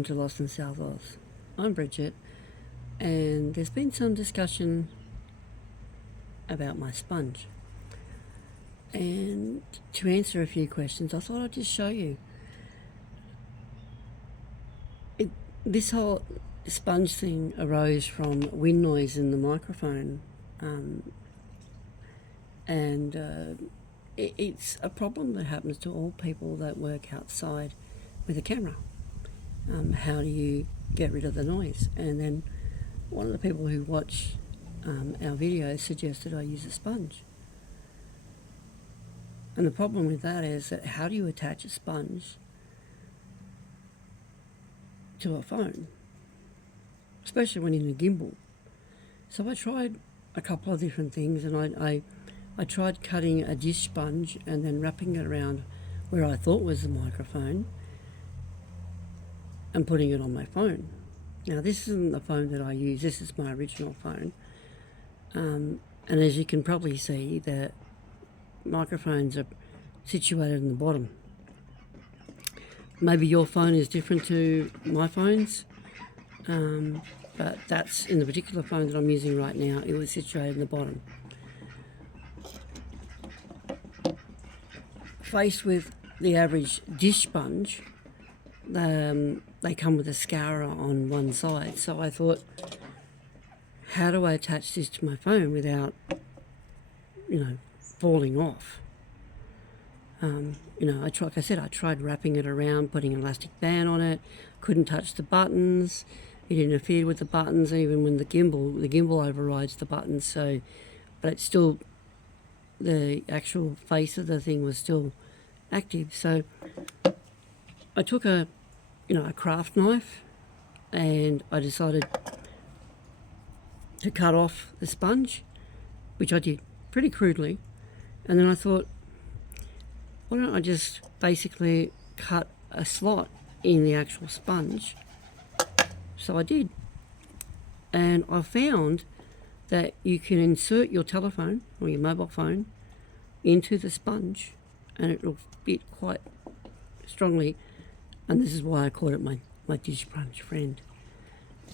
welcome to Lost in South Oz. I'm Bridget, and there's been some discussion about my sponge. And to answer a few questions, I thought I'd just show you. This whole sponge thing arose from wind noise in the microphone, it's a problem that happens to all people that work outside with a camera. How do you get rid of the noise? And then one of the people who watch our videos suggested I use a sponge. And the problem with that is that how do you attach a sponge to a phone, especially when in a gimbal? So I tried a couple of different things, and I tried cutting a dish sponge and then wrapping it around where I thought was the microphone and putting it on my phone. Now this isn't the phone that I use, this is my original phone. And as you can probably see, the microphones are situated in the bottom. Maybe your phone is different to my phones, but that's in the particular phone that I'm using right now, it was situated in the bottom. Faced with the average dish sponge, they come with a scour on one side, so I thought, how do I attach this to my phone without, falling off? Like I said, I tried wrapping it around, putting an elastic band on it, couldn't touch the buttons, it interfered with the buttons, even when the gimbal overrides the buttons, but it's still, the actual face of the thing was still active. So I took a craft knife, and I decided to cut off the sponge, which I did pretty crudely, and then I thought, why don't I just basically cut a slot in the actual sponge? So I did, and I found that you can insert your telephone or your mobile phone into the sponge and it will fit quite strongly, and this is why I called it my dish sponge friend.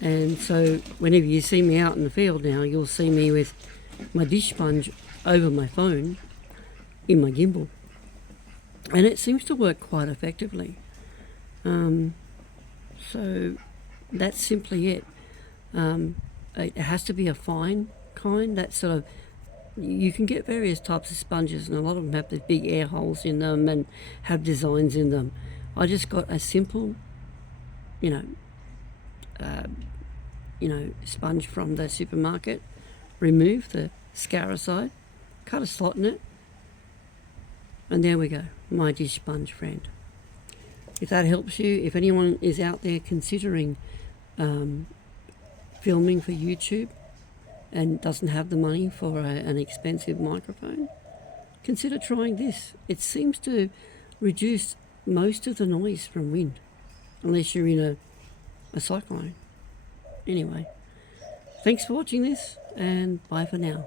And so whenever you see me out in the field now, you'll see me with my dish sponge over my phone in my gimbal, and it seems to work quite effectively. So that's simply it. It has to be a fine kind. That's sort of, you can get various types of sponges, and a lot of them have the big air holes in them and have designs in them. I just got a simple, sponge from the supermarket, remove the scour side, cut a slot in it, and there we go, my dish sponge friend. If that helps you, if anyone is out there considering filming for YouTube and doesn't have the money for an expensive microphone, consider trying this. It seems to reduce most of the noise from wind, unless you're in a cyclone. Anyway, thanks for watching this, and bye for now.